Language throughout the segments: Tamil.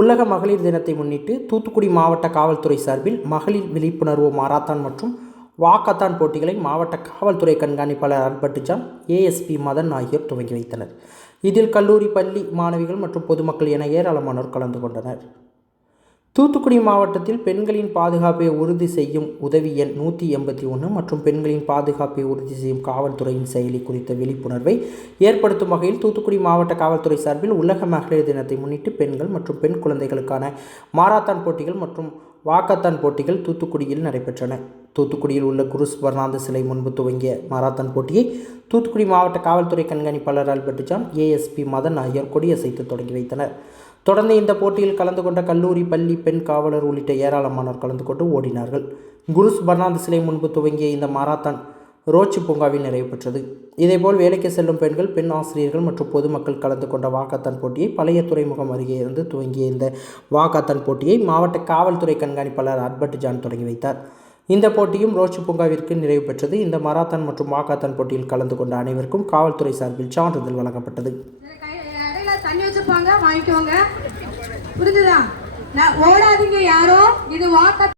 உலக மகளிர் தினத்தை முன்னிட்டு தூத்துக்குடி மாவட்ட காவல்துறை சார்பில் மகளிர் விழிப்புணர்வு மாராத்தான் மற்றும் வாக்கத்தான் போட்டிகளை மாவட்ட காவல்துறை கண்காணிப்பாளர் அன்பட்டுஜாம் ஏஎஸ்பி மதன் ஆகியோர் துவங்கி வைத்தனர். இதில் கல்லூரி பள்ளி மாணவிகள் மற்றும் பொதுமக்கள் என ஏராளமானோர் கலந்து கொண்டனர். தூத்துக்குடி மாவட்டத்தில் பெண்களின் பாதுகாப்பை உறுதி செய்யும் உதவி எண் நூற்றி எண்பத்தி ஒன்று மற்றும் பெண்களின் பாதுகாப்பை உறுதி செய்யும் காவல்துறையின் செயலி குறித்த விழிப்புணர்வை ஏற்படுத்தும் வகையில் தூத்துக்குடி மாவட்ட காவல்துறை சார்பில் உலக மகளிர் தினத்தை முன்னிட்டு பெண்கள் மற்றும் பெண் குழந்தைகளுக்கான மாராத்தான் போட்டிகள் மற்றும் வாக்கத்தான் போட்டிகள் தூத்துக்குடியில் நடைபெற்றன. தூத்துக்குடியில் உள்ள குருஸ் பர்னாந்து சிலை முன்பு துவங்கிய மாராத்தான் போட்டியை தூத்துக்குடி மாவட்ட காவல்துறை கண்காணிப்பாளர் ஆல்பர்ட் ஜான் ஏஎஸ்பி மதன் ஆகியோர் கொடியசைத்து தொடங்கி வைத்தனர். தொடர்ந்து இந்த போட்டியில் கலந்து கொண்ட கல்லூரி பள்ளி பெண் காவலர் உள்ளிட்ட ஏராளமானோர் கலந்து கொண்டு ஓடினார்கள். குருஸ் பர்னாந்து சிலை முன்பு துவங்கிய இந்த மாராத்தான் ரோச்சி பூங்காவில் நிறைவு பெற்றது. இதேபோல் வேலைக்கு செல்லும் பெண்கள் பெண் ஆசிரியர்கள் மற்றும் பொதுமக்கள் கலந்து கொண்ட வாக்காத்தான் போட்டியை பழைய துறைமுகம் அருகே இருந்து துவங்கிய இந்த வாக்காத்தான் போட்டியை மாவட்ட காவல்துறை கண்காணிப்பாளர் அட்பர்ட் ஜான் தொடங்கி வைத்தார். இந்த போட்டியும் ரோச்சி பூங்காவிற்கு நிறைவு பெற்றது. இந்த மராத்தான் மற்றும் வாக்காத்தான் போட்டியில் கலந்து கொண்ட அனைவருக்கும் காவல்துறை சார்பில் சான்றிதழ் வழங்கப்பட்டது. தண்ணி வச்சிருப்பாங்க வாங்கிக்கோங்க. புரிஞ்சுதா? நான் ஓடாதீங்க யாரும் இது வாக்க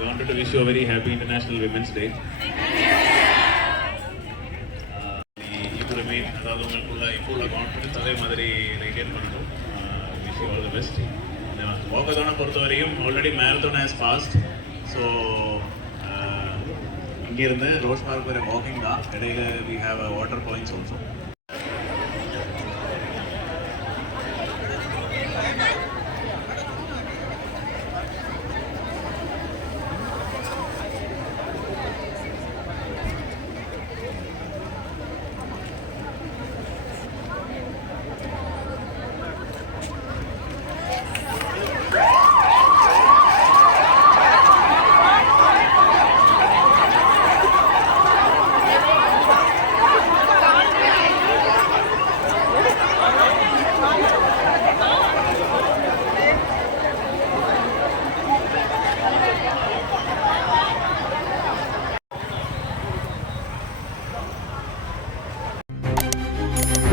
wanted uh, to wish you a very happy International Women's Day. Uh, இப்போ அதாவது உங்களுக்குள்ள இப்போ உள்ள கான்ஃபிடன்ஸ் அதே மாதிரி ரிட்டைன் பண்ணணும். Wish you all the best வாக்கத்தான பொறுத்தவரையும் already marathon has passed so இங்கேருந்து ரோஸ் பார்க் வரை வாக்கிங் தான். இடையில we have a water points also